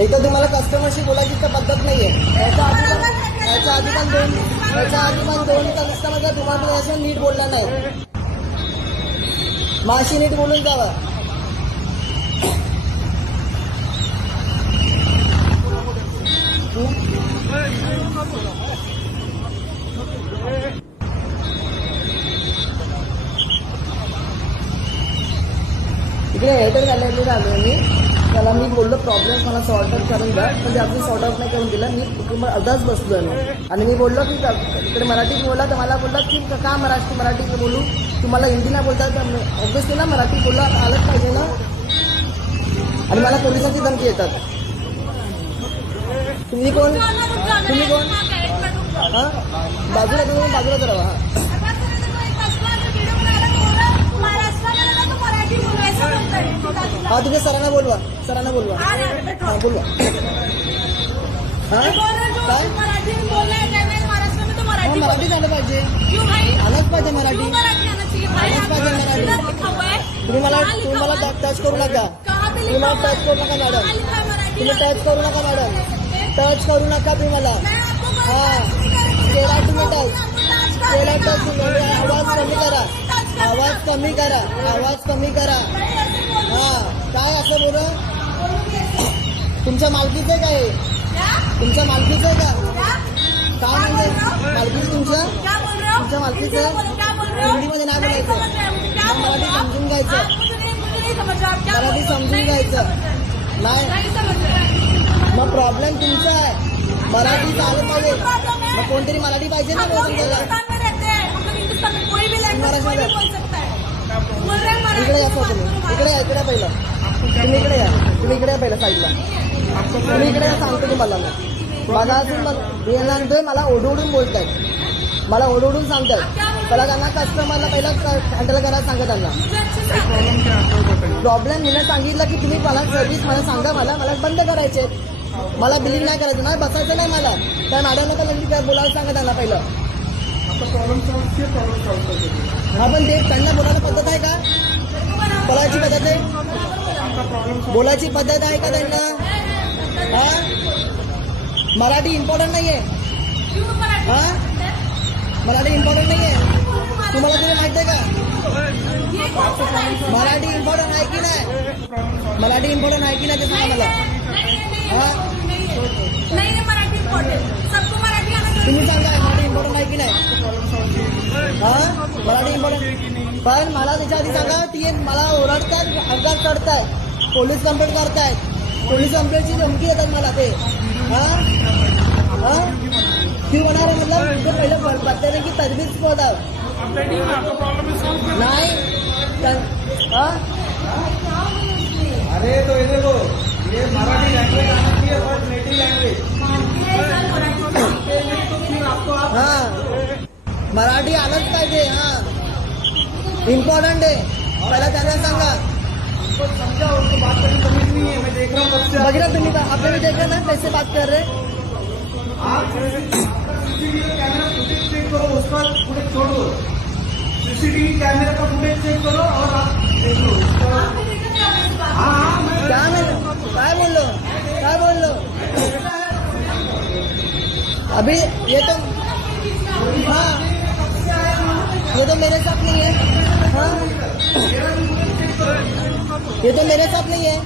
एक तर तुम्हाला कस्टमरशी बोलायची तर पद्धत नाहीये. याच्या आधी पण दोन कस्टमरचा तुम्हाला याचं नीट बोलला नाही. माशी नीट बोलून जावा. इकडे एअरटेल गॅलरीला आलो मी. त्याला मी बोललो प्रॉब्लेम मला सॉर्ट आउट करून द्या, पण ते आपण सॉर्ट आउट नाही करून दिला. मी कुटुंब अर्धाच बसलो मी आणि मी बोललो की इकडे मराठीत बोला, तर मला बोलला की का मराठीत बोलू, तुम्हाला हिंदी नाही बोलता तर ऑब्विसली ना मराठी बोलला आलंच पाहिजे ना. आणि मला पोलिसांची धमकी येतात. तुम्ही कोण हां बाजूला करावा. हा तुम्ही सरांना बोलवा हां बोलवा. हां काय मराठी झालं पाहिजे, आलंच पाहिजे मराठी. तुम्ही मला टच करू नका. तुम्ही मला टच करू नका मॅडम. तुम्ही टच करू नका मॅडम. टच करू नका तुम्ही मला. हां केला तुम्ही टच. आवाज कमी करा. हां काय असं बोला. तुमच्या मालकीचं आहे काय? तुमच्या मालकीचं आहे का? काय म्हणजे मालकी तुमच्या मालकीचं. हिंदीमध्ये नाही बोलायचं, मराठी समजून घ्यायचं. नाही मग प्रॉब्लेम तुमचा आहे. मराठी आलं पाहिजे, मग कोणतरी मराठी पाहिजे ना बोलून त्याला. इकडे या इकडे पहिलं. तुम्ही इकडे या साईडला. तुम्ही इकडे सांगतो तुम्हाला. माझा अजून मला ओढवून बोलतायत, मला ओढवून सांगतात. त्याला त्यांना कस्टमरला पहिला हँडल करायला सांगा. त्यांना प्रॉब्लेम मी सांगितलं की तुम्ही मला सर्व्हिस मला सांगा. मला बंद करायचे, मला बिलिंग नाही करायचं, नाही बसायचं नाही मला. त्या मॅडमला तर लगेच बोलायला सांगा त्यांना पहिलं. हा पण ते त्यांना बोलायला पद्धत आहे का? बोलायची पद्धत आहे, बोलायची पद्धत आहे का त्यांना? हा मराठी इम्पॉर्टंट नाहीये. हा मराठी इम्पॉर्टंट नाहीये. तुम्हाला तुम्ही माहिती आहे का मराठी इम्पॉर्टंट आहे की नाही? मराठी इम्पॉर्टंट आहे की नाही ते सांगा मला. हा तुम्ही सांगा मराठी इम्पॉर्टंट आहे की नाही? हा मराठी इम्पॉर्टंट. पण मला त्याच्या आधी सांगा, ती मला ओरडतात, अपघात करतायत, पोलीस कंप्लेंट करतायत. पोलीस कंप्लेंटची धमकी येतात मला ते. हा हा क्यों बना रहे, मतलब उनको पहले बताते रहे की तजवीज को होता नहीं. अरे तो ये देखो, ये मराठी लैंग्वेज आना चाहिए, बट नेटिव लैंग्वेज. हाँ मराठी आलंच पाहिजे. हाँ इम्पोर्टंट है. पहला त्यांना सांगा. समझा, उनको बात करनी तमीज नहीं है. मैं देख रहा हूँ कब से. बघ रहा तुम्ही, आपने भी देखा ना कैसे बात कर रहे. आप सीसीटीवी कैमरा फुटेज चेक करो, उसका फुटेज छोड़ो. सीसीटीवी कैमरा का फुटेज चेक करो और आप देख लो. हाँ काय बोललो अभी. ये तो हाँ ये तो मेरे साथ नहीं है. हाँ ये तो मेरे साथ नहीं है.